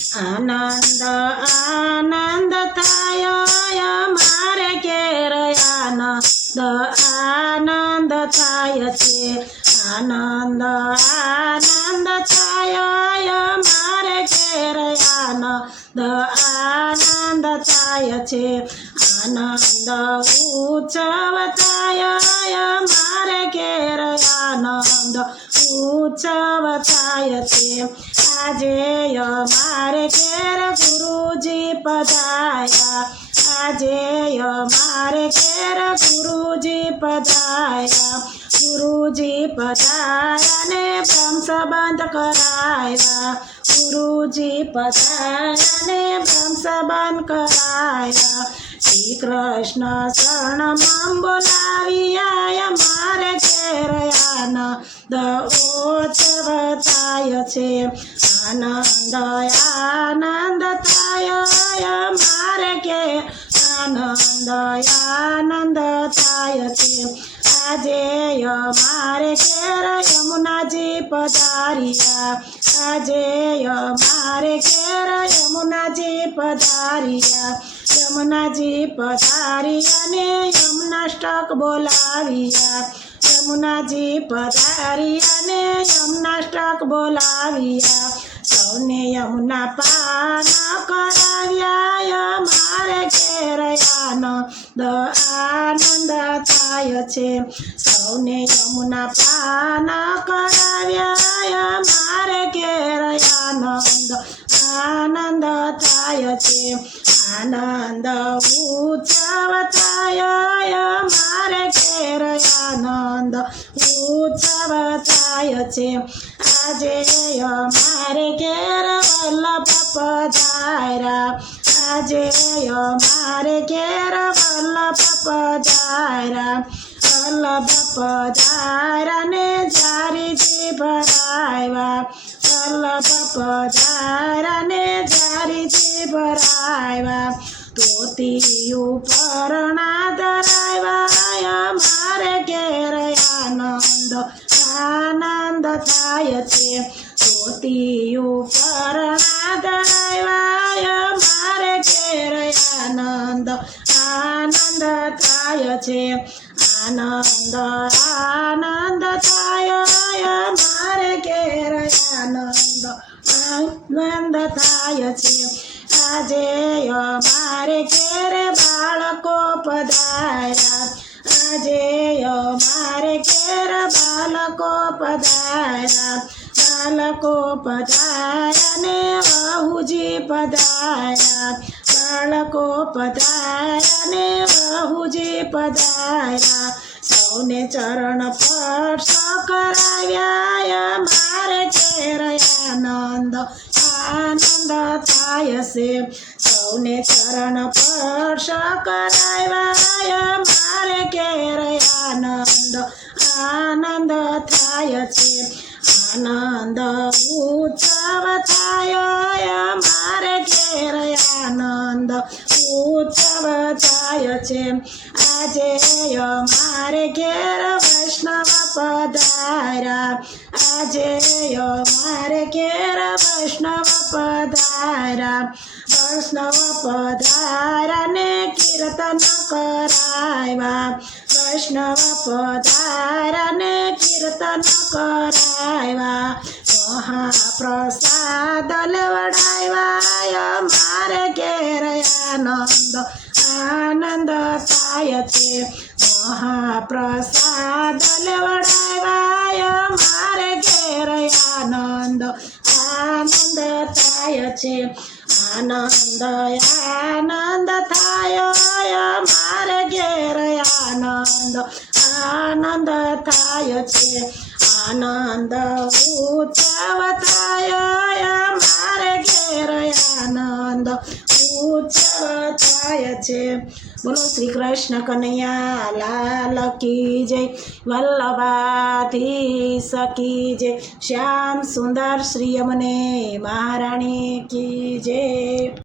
આનંદ આનંદ થાય મારે ઘેર આનંદ આનંદ થાય છે. આનંદ આનંદ થાય મારે ઘેર આનંદ આનંદ થાય છે, આનંદ ઉત્સવ થાય મારે ઘેર આનંદ ઉત્સવ થાય છે. આજે મારે ઘેર ગુરુજી પધાયા આજે મારે ઘેર ગુરુજી પધાયા ગુરુજી પધાયા ને બ્રહ્મ સંબંધ કરાવ્યા ગુરુજી પધાર્યા ને બ્રહ્મ સંબંધ કરાવ્યા શ્રી કૃષ્ણ શરણમાં બોલાવ્યા મારે ઘેર આનંદ ઉત્સવ થાય છે આનંદ આનંદ થાય મારે કે આનંદ આનંદ થાય છે આજે અમારે ઘેર યમુનાજી પધાર્યા. આજે અમારે ઘેર યમુનાજી પધાર્યા. યમુનાજી પધાર્યા ને યમનાષ્ટક બોલાવ્યા. યમુનાજી પધાર્યા ને બોલાવ્યા. સૌને યમુના પાન કરાવ્યા મારે ઘેર દ આનંદ થાય છે. સૌને યમુના પાન કરાવ્યા મારે ઘેર આનંદ આનંદ થાય છે. આનંદ ઉત્સવ થાય મારે ઘેર આનંદ ઉત્સવ છે. આજે મારે ઘેર વલ્લભ પધાર્યા આજે મારે ઘેર વલ્લભ પધાર્યા વલ્લભ પધાર્યા ને જારીજી ભરાવ્યા વલ્લભ પધાર્યા ને જારીજી ભરાવ્યા તોતી ઉપર ના ધરાવ્યા આનંદ થાય છે તોતી ઉપર ના ધરાવ્યા મારે ઘેર આનંદ આનંદ થાય છે આનંદ આનંદ થાય મારે ઘેર આનંદ આનંદ થાય છે આજે મારે ઘેર બાળકો પધાર્યા. આજે મારે ઘેર બાળકો પધાર્યા બાળકો પધાર્યા ને બહુજી પધાર્યા બાળકો પધાર્યા ને બહુજી પધાર્યા સૌને ચરણ સ્પર્શ કરાવ્યા મારે ઘેર આનંદ આનંદ થાય છે. સૌને ચરણ સ્પર્શ કરાવ્યા મારે ઘેર આનંદ આનંદ થાય છે. આનંદ, ઉત્સવ થાય મારે ઘેર આનંદ, ઉત્સવ થાય છે. આજે મારે ઘેર વૈષ્ણવ પધાર્યા. આજે મારે ઘેર વૈષ્ણવ પધારા. વૈષ્ણવ પધારા ને કીર્તન કરાવ્યા. વૈષ્ણવ પધારા ને કીર્તન કરાવ્યા. મહાપ્રસાદ લેવડાવ્યા. મારે ઘેર આનંદ આનંદ થાય છે. મહાપ્રસાદ લેવડાવ્યા. મારે ઘેર આનંદ આનંદ થાય છે. આનંદ આનંદ થાય, મારે ઘેર આનંદ આનંદ થાય છે. આનંદ ઉત્સવ થાય, મારે ઘેર આનંદ ઉત્સવ થાય છે. બોલો શ્રી કૃષ્ણ કનૈયા, લાલ કી જય, વલ્લભાથી કી જય, શ્યામ સુંદર શ્રી અમને મહારાણી કી જય.